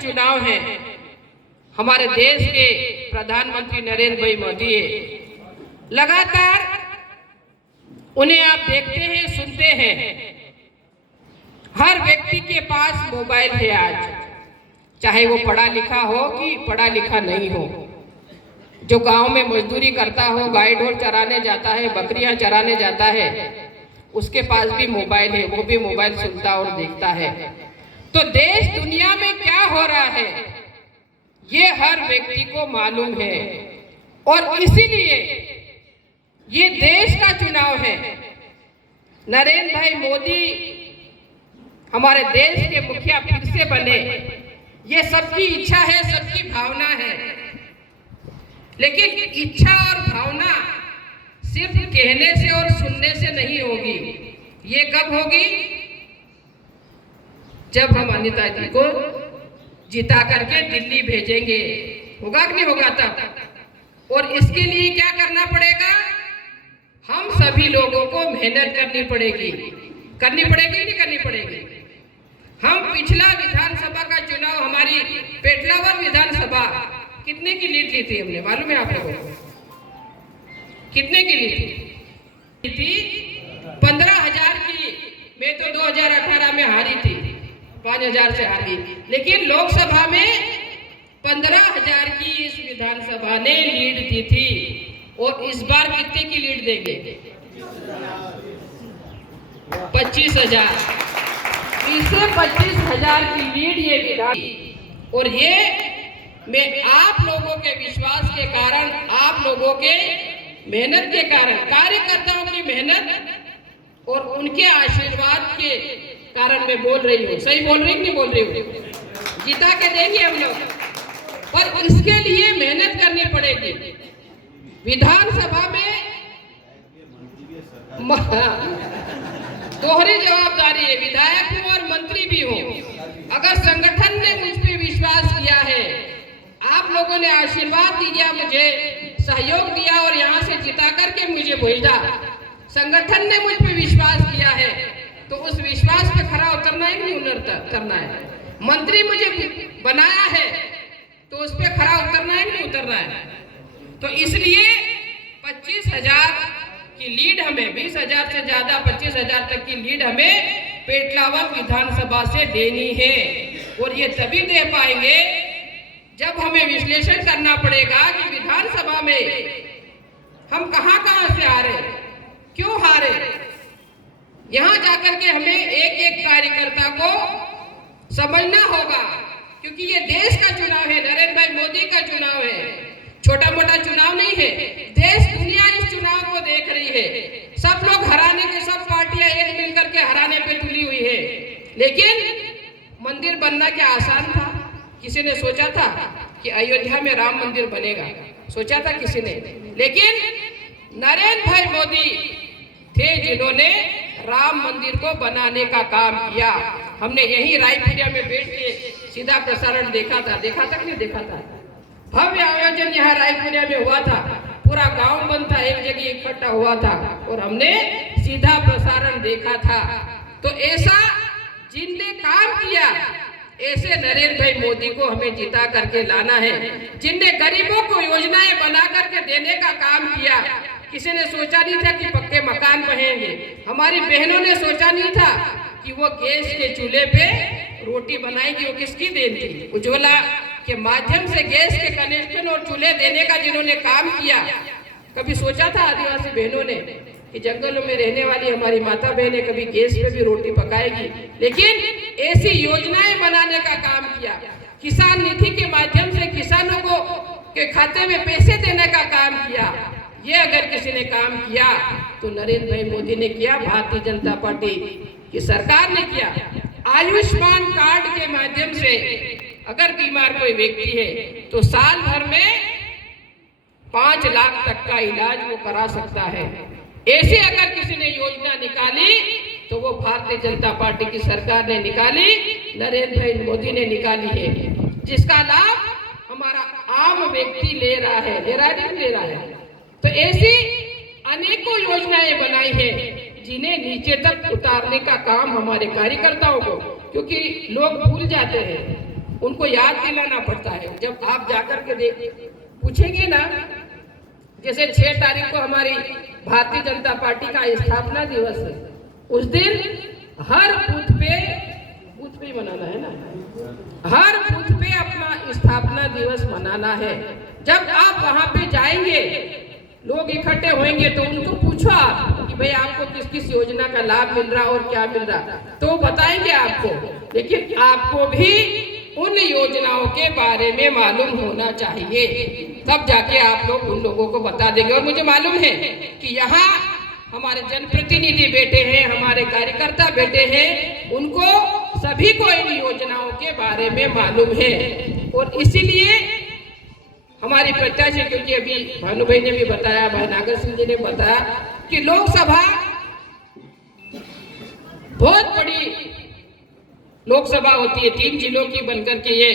चुनाव है, हमारे देश के प्रधानमंत्री नरेंद्र भाई मोदी है, लगातार उन्हें आप देखते हैं, सुनते हैं। हर व्यक्ति के पास मोबाइल है आज, चाहे वो पढ़ा लिखा हो कि पढ़ा लिखा नहीं हो। जो गांव में मजदूरी करता हो, गाय ढोल चराने जाता है, बकरियां चराने जाता है, उसके पास भी मोबाइल है, वो भी मोबाइल सुनता और देखता है। तो देश दुनिया में क्या हो रहा है ये हर व्यक्ति को मालूम है, और इसीलिए ये देश का चुनाव है। नरेंद्र भाई मोदी हमारे देश के मुखिया फिर से बने, ये सबकी इच्छा है, सबकी भावना है। लेकिन इच्छा और भावना सिर्फ कहने से और सुनने से नहीं होगी। ये कब होगी? जब हम अनिता जी को जिता करके दिल्ली भेजेंगे। होगा कि नहीं होगा तब? और इसके लिए क्या करना पड़ेगा? हम सभी लोगों को मेहनत करनी पड़ेगी। करनी पड़ेगी नहीं करनी पड़ेगी? हम पिछला विधानसभा का चुनाव, हमारी पेटलावर विधानसभा, कितने की लीड ली थी हमने, मालूम है आप लोगों को? कितने की लीड थी? 15,000 की। मैं तो 2018 में हारी थी, 5,000 से हारी। लेकिन लोकसभा में 15,000 की इस विधानसभा ने लीड दी थी। और इस बार कितने की लीड देंगे? 25,000। इससे 25,000 की लीड ये विधान, और ये मैं आप लोगों के विश्वास के कारण, आप लोगों के मेहनत के कारण, कार्यकर्ताओं की मेहनत और उनके आशीर्वाद के कारण मैं बोल रही हूँ। सही बोल रही नहीं बोल रही हूँ? जिता के देंगे हम लोग, पर इसके लिए मेहनत करनी पड़ेगी। विधानसभा में दोहरी जवाबदारी है, विधायक हूँ और मंत्री भी हूँ। अगर संगठन ने मुझ पर विश्वास किया है, आप लोगों ने आशीर्वाद दिया, मुझे सहयोग दिया और यहाँ से जिता करके मुझे भेजा, संगठन ने मुझ पर विश्वास किया है, तो उस विश्वास पे खरा उतरना है कि नहीं उतरना है? मंत्री मुझे बनाया है तो उस पे खरा उतरना है कि नहीं उतरना है? तो इसलिए 25,000 की लीड हमें, 20,000 से ज्यादा 25,000 तक की लीड हमें पेटलावर विधानसभा से देनी है। और ये तभी दे पाएंगे जब हमें विश्लेषण करना पड़ेगा कि विधानसभा में हम कहां से हारे, क्यों हारे। यहां जाकर के हमें एक एक कार्यकर्ता को समझना होगा, क्योंकि ये देश का चुनाव है, नरेंद्र भाई मोदी का चुनाव है, छोटा मोटा चुनाव नहीं है। देश दुनिया इस चुनाव को देख रही है। सब लोग हराने के, सब पार्टियां एक मिलकर के हराने पे तुली हुई है। लेकिन मंदिर बनना क्या आसान था? किसी ने सोचा था कि अयोध्या में राम मंदिर बनेगा? सोचा था किसी ने? लेकिन नरेंद्र भाई मोदी थे जिन्होंने राम मंदिर को बनाने का काम किया। हमने यही रायपुरिया में बैठ के सीधा प्रसारण देखा था कि नहीं देखा था? भव्य आयोजन यहाँ रायपुरिया में हुआ था, पूरा गांव बंद था, एक जगह इकट्ठा हुआ था और हमने सीधा प्रसारण देखा था। तो ऐसा जिनने काम किया, ऐसे नरेंद्र भाई मोदी को हमें जिता करके लाना है, जिनने गरीबों को योजनाएं बना करके देने का काम किया। किसी ने सोचा नहीं था कि पक्के मकान बनेंगे, हमारी बहनों ने सोचा नहीं था कि वो गैस के चूल्हे पे रोटी बनाएगी। वो किसकी देन थी? उज्ज्वला के माध्यम से गैस के कनेक्शन और चूल्हे देने का जिन्होंने काम किया। कभी सोचा था आदिवासी बहनों ने कि जंगलों में रहने वाली हमारी माता बहनें कभी गैस पे भी रोटी पकाएगी? लेकिन ऐसी योजनाएं बनाने का काम किया। किसान निधि के माध्यम से किसानों को के खाते में पैसे देने का काम किया। ये अगर किसी ने काम किया तो नरेंद्र भाई मोदी ने किया, भारतीय जनता पार्टी की सरकार ने किया। आयुष्मान कार्ड के माध्यम से अगर बीमार कोई व्यक्ति है तो साल भर में 5 लाख तक का इलाज वो करा सकता है। ऐसे अगर किसी ने योजना निकाली तो वो भारतीय जनता पार्टी की सरकार ने निकाली, नरेंद्र भाई मोदी ने निकाली है, जिसका लाभ हमारा आम व्यक्ति ले रहा है। नहीं ले रहा है? तो ऐसी अनेकों योजनाएं बनाई है जिन्हें नीचे तक उतारने का काम हमारे कार्यकर्ताओं को, क्योंकि लोग भूल जाते हैं उनको याद दिलाना पड़ता है। जब आप जाकर के पूछेंगे ना, जैसे 6 तारीख को हमारी भारतीय जनता पार्टी का स्थापना दिवस है, उस दिन हर बूथ पे मनाना है ना, हर बूथ पे अपना स्थापना दिवस मनाना है। जब आप वहां पे जाएंगे, लोग इकट्ठे होंगे, तो उनको पूछो आप कि भाई आपको किस किस योजना का लाभ मिल रहा और क्या मिल रहा, तो बताएंगे आपको। लेकिन आपको भी उन योजनाओं के बारे में मालूम होना चाहिए, तब जाके आप लोग उन लोगों को बता देंगे। और मुझे मालूम है कि यहाँ हमारे जनप्रतिनिधि बैठे हैं, हमारे कार्यकर्ता बैठे हैं, उनको सभी को इन योजनाओं के बारे में मालूम है। और इसीलिए हमारी प्रत्याशी, क्योंकि अभी भानु भाई ने भी बताया, भाई नागर सिंह जी ने बताया कि लोकसभा बहुत बड़ी लोकसभा होती है, 3 जिलों की बनकर के ये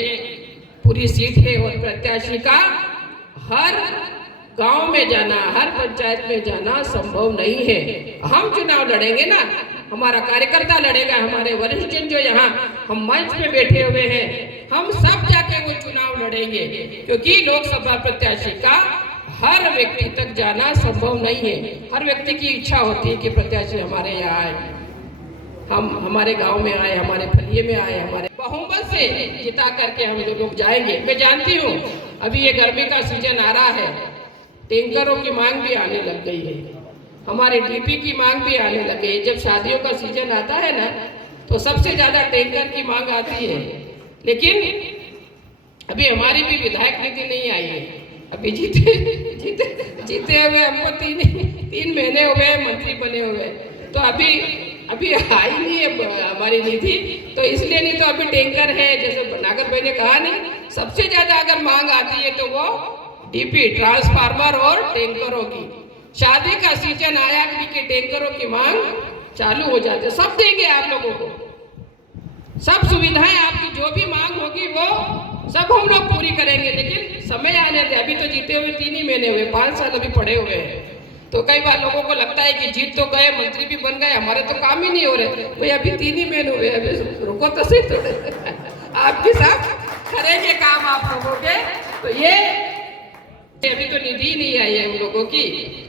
पूरी सीट है। और प्रत्याशी का हर गांव में जाना, हर पंचायत में जाना संभव नहीं है। हम चुनाव लड़ेंगे ना, हमारा कार्यकर्ता लड़ेगा, हमारे वरिष्ठ जन जो यहाँ हम मंच पे बैठे हुए हैं, हम सब जाके वो चुनाव लड़ेंगे, क्योंकि लोकसभा प्रत्याशी का हर व्यक्ति तक जाना संभव नहीं है। हर व्यक्ति की इच्छा होती है कि प्रत्याशी हमारे यहाँ आए, हम हमारे गांव में आए, हमारे फलिये में आए, हमारे बहुमत से जिता करके हम लोग जाएंगे। मैं जानती हूँ अभी ये गर्मी का सीजन आ रहा है, टैंकरों की मांग भी आने लग गई है, हमारे डीपी की मांग भी आने लग गई है। जब शादियों का सीजन आता है ना, तो सबसे ज्यादा टैंकर की मांग आती है। लेकिन अभी हमारी भी विधायक निधि नहीं आई है। अभी जीते हुए हमको 3 महीने हो गए, मंत्री बने हुए, तो अभी आई नहीं है हमारी निधि, तो इसलिए नहीं तो अभी टैंकर है। जैसे नागर भाई ने कहा नहीं, सबसे ज्यादा अगर मांग आती है तो वो डीपी, ट्रांसफार्मर और टैंकरों की। शादी का सीजन आया कि टैंकरों की मांग चालू हो जाती है। सब देंगे आप लोगों को, सब सुविधाएं, आपकी जो भी मांग होगी वो सब हम लोग पूरी करेंगे। लेकिन समय आने दे, अभी तो जीते हुए 3 ही महीने हुए, 5 साल अभी पड़े हुए हैं। तो कई बार लोगों को लगता है कि जीत तो गए, मंत्री भी बन गए, हमारे तो काम ही नहीं हो रहे। भाई अभी 3 ही महीने हुए, अभी रुको तो सही, तो आपके साथ करेंगे काम आप लोगों के। तो ये अभी तो निधि नहीं आई है हम लोगों की,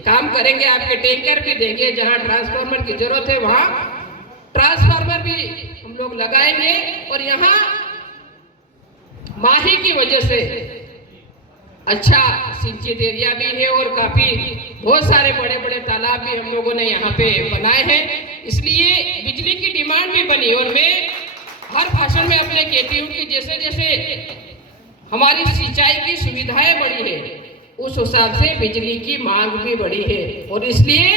काम करेंगे, आपके टैंकर भी देंगे, जहाँ ट्रांसफार्मर की जरूरत है वहाँ ट्रांसफार्मर भी हम लोग लगाएंगे। और यहाँ माही की वजह से अच्छा सिंचित एरिया भी है और काफी बहुत सारे बड़े बड़े तालाब भी हम लोगों ने यहाँ पे बनाए हैं, इसलिए बिजली की डिमांड भी बनी। और मैं हर भाषण में अपने कहती हूँ कि जैसे जैसे हमारी सिंचाई की सुविधाएं बढ़ी है, उस हिसाब से बिजली की मांग भी बढ़ी है। और इसलिए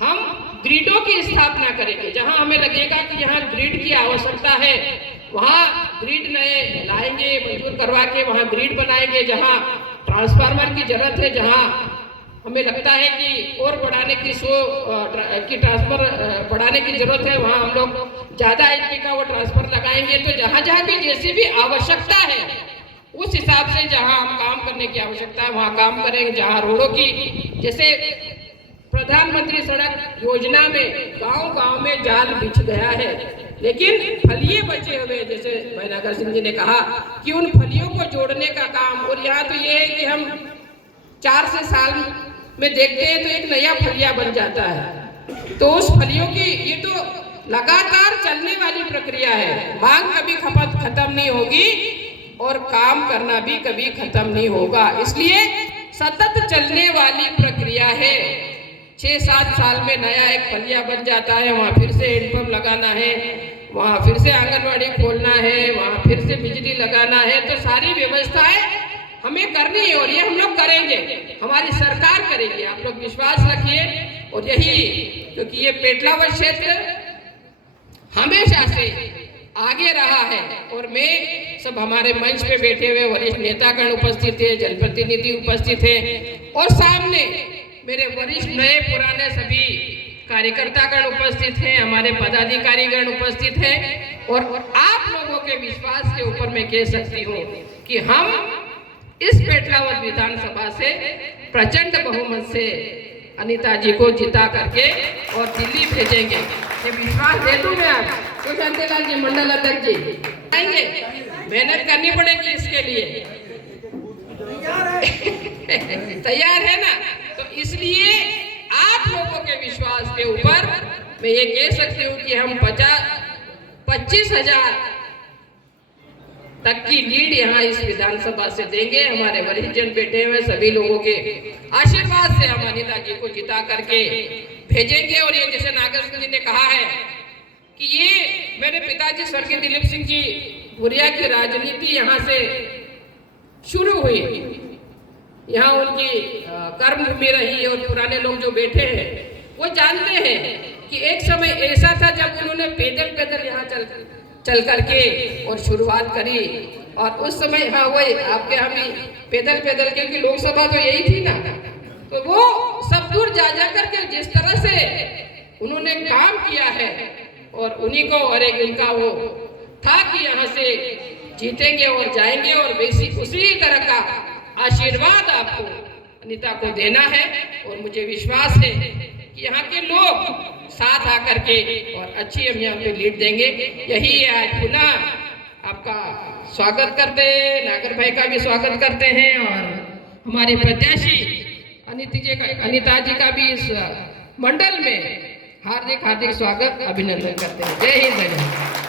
हम ग्रिडों की स्थापना करेंगे, जहां हमें लगेगा कि यहाँ ग्रिड की आवश्यकता है, वहां ग्रिड नए लाएंगे, मंजूर करवा के वहां ग्रिड बनाएंगे। जहां ट्रांसफार्मर की जरूरत है, जहां हमें लगता है कि और बढ़ाने की ट्रांसफर बढ़ाने की जरूरत है, वहां हम लोग ज्यादा एचपी का वो ट्रांसफर लगाएंगे। तो जहां जहां भी जैसी भी आवश्यकता है, उस हिसाब से जहां हम काम करने की आवश्यकता है वहां काम करेंगे। जहां रोडों की, जैसे प्रधानमंत्री सड़क योजना में गांव-गांव में जाल बिछ गया है, लेकिन फलिये बचे हुए, जैसे भाई नागर सिंह जी ने कहा कि उन फलियों को जोड़ने का काम। और यहाँ तो ये है कि हम 4 से साल में देखते हैं तो एक नया फलिया बन जाता है। तो उस फलियों की ये तो लगातार चलने वाली प्रक्रिया है, मांग कभी खत्म नहीं होगी और काम करना भी कभी खत्म नहीं होगा, इसलिए सतत चलने वाली प्रक्रिया है। 6-7 साल में नया एक फलिया बन जाता है, वहाँ फिर से हैंडपंप लगाना है, वहाँ फिर से आंगनवाड़ी खोलना है, वहाँ फिर से बिजली लगाना है। तो सारी व्यवस्थाएं हमें करनी है और ये हम लोग करेंगे, हमारी सरकार करेगी, आप लोग विश्वास रखिए। और यही, क्योंकि ये पेटलावद क्षेत्र हमेशा से आगे रहा है और मैं सब हमारे मंच पे बैठे हुए वरिष्ठ नेतागण उपस्थित है, जनप्रतिनिधि उपस्थित है और सामने मेरे वरिष्ठ नए पुराने सभी कार्यकर्तागण उपस्थित हैं, हमारे पदाधिकारीगण उपस्थित हैं। और आप लोगों के विश्वास के ऊपर मैं कह सकती हूँ कि हम इस पेटलावद विधानसभा से प्रचंड बहुमत से अनीता जी को जिता करके और दिल्ली भेजेंगे, ये विश्वास दे दूं मैं। आप तो शांतिलाल जी, मंडल अध्यक्ष जी आएंगे, मेहनत करनी पड़ेगी इसके लिए। तैयार है ना? तो इसलिए आप लोगों के विश्वास के ऊपर मैं ये कह सकती हूँ कि हम 25,000 तक की लीड यहाँ इस विधानसभा से देंगे। हमारे वरिष्ठ जन बैठे हुए सभी लोगों के आशीर्वाद से हम अनिता जी को जिता करके भेजेंगे। और ये जैसे नागेश्वर जी ने कहा है कि ये मेरे पिताजी स्वर्गीय दिलीप सिंह जी भूरिया की राजनीति यहाँ से शुरू हुई, यहाँ उनकी कर्मभूमि रही। और पुराने लोग जो बैठे हैं वो जानते हैं कि एक समय ऐसा था जब उन्होंने पैदल पैदल यहाँ चल करके और शुरुआत करी। और उस समय हाँ वही आपके यहाँ भी पैदल पैदल, क्योंकि लोकसभा तो यही थी ना, तो वो सब दूर जा करके जिस तरह से उन्होंने काम किया है और उन्हीं को और एक उनका वो था कि यहाँ से जीतेंगे और जाएंगे। और वैसी उसी तरह का आशीर्वाद आपको अनिता को देना है। और मुझे विश्वास है कि यहाँ के लोग साथ आकर के और अच्छी हम यहाँ पे लीड देंगे। यही आज पुनः आपका स्वागत करते हैं, नागर भाई का भी स्वागत करते हैं और हमारे प्रत्याशी अनिता जी का भी इस मंडल में हार्दिक स्वागत अभिनंदन करते हैं। जय हिंद।